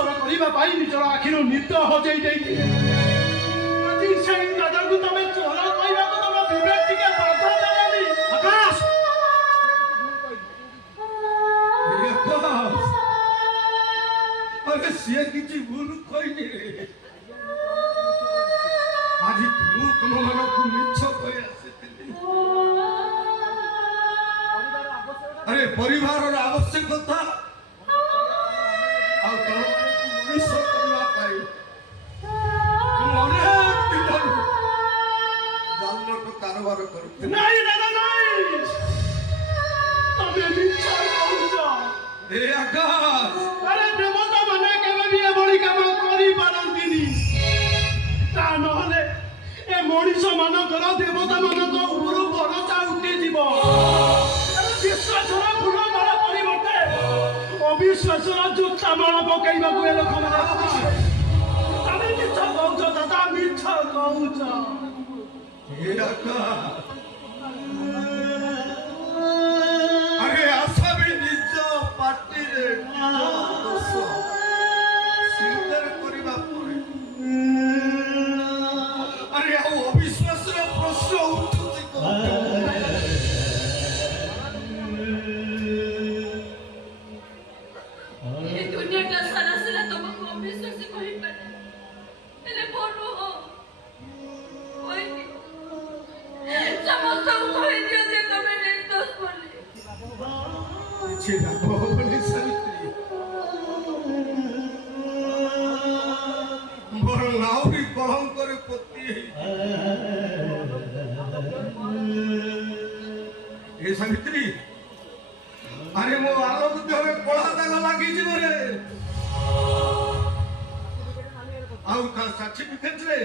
गोचर करने निजर आखिर निद हजई दादा को तुम चोर कहना तुम विवेक टिके बाधा देलानी आकाश अरे सी किसी भूल कहनी आज तुम मानक मिछ कही अरे परिवार आवश्यकता कारोबार करते नहीं दादा नहीं तबे मिछा कहूछ ए आकाश अरे देवता माने केबे भी ए बड़ी काम करि पारंतिनी ता नहले ए मनीष मानकर देवता मानक उपरु भरोसा उठे जीव विश्वासर फूल माला परिवर्ते अविश्वासर जूता माला पकाइबा को ए लोक माने तबे मिछा कहूछ दादा मिछा कहूछ अरे आशा भी निज पार्टी रे सिंदर करिबा परे अरे आ अविश्वास रो प्रश्न उठुची को ये दुनिया का सारा सारा तुमको अविश्वास कहि पारे एले बोलो हो कोई समस्त कहि दियो जे तमे निर्दोष बोली छे राघव बोली सावित्री मोर लाउरी कलंकर पति ए सावित्री अरे मो आलोक देहरे कला दाग लागी जीव रे आउ का सर्टिफिकेट रे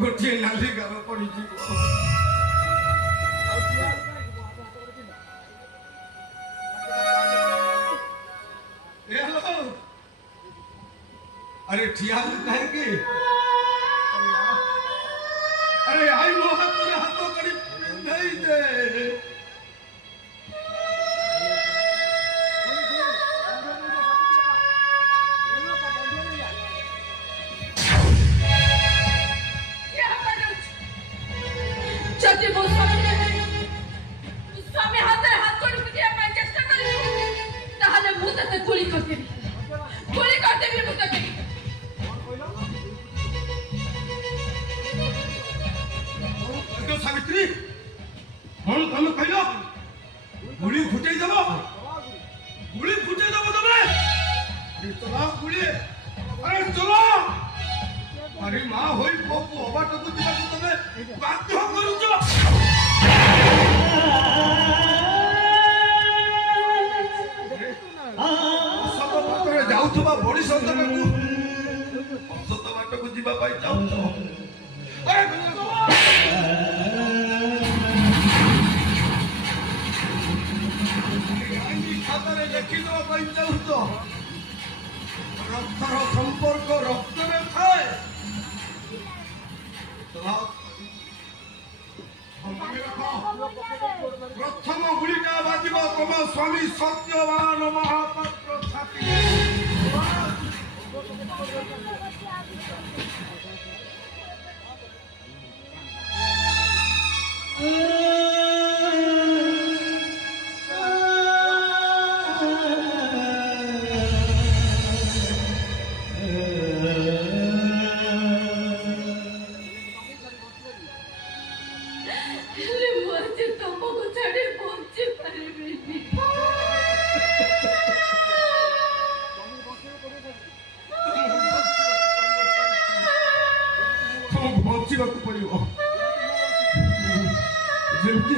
गोटे नाली गार पड़ी जीव हेलो अरे ठिया नहीं की अरे आई मो हाथ में हाथों करी नहीं दे जति मो स्वामी हाथ जोड़ी बुझिया चेष्टा करी ताहले मु तते गुली करदेबी मु तते तो सावित्री कौन तुम कहलो गुली फुटाई दबो तमे अरे चलो गुली अरे चलो अरे मां होई बाबू अबाट को दिबा को तमे बाध्य करूछ सब पात्र जाउथबा बड़ी संतान को सत बाट को दिबा पाई जाउछ अरे खातारे लेखि दबा पाई जाउछ रक्तर संपर्क रक्त में थाए प्रथम गुड़ीटा बाजिब तुम स्वामी सत्यवान महापात्र छाती बचीबा पड़ो जमती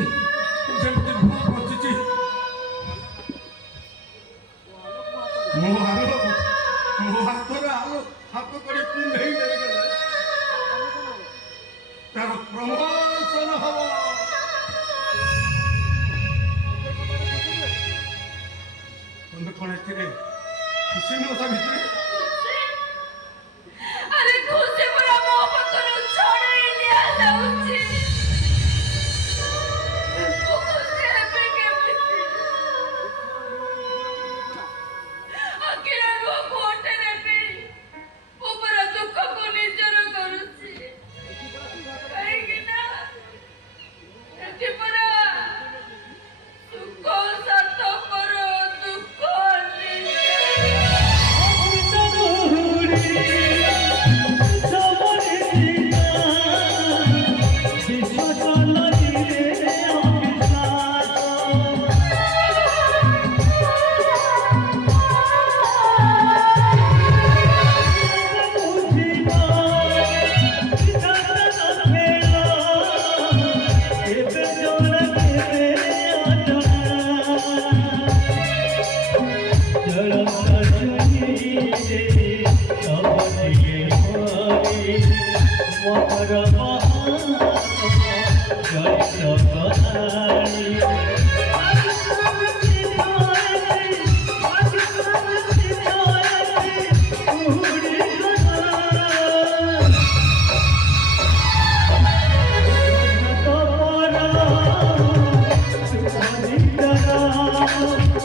बची मो हाथ हाथ कड़ी पिंधे तार प्रमोशन हम कौन खुशी नुह सावित्री अरे खुशी पूरा मो पकड़ छोड़े लिया लाउची खुशी है पे के Oh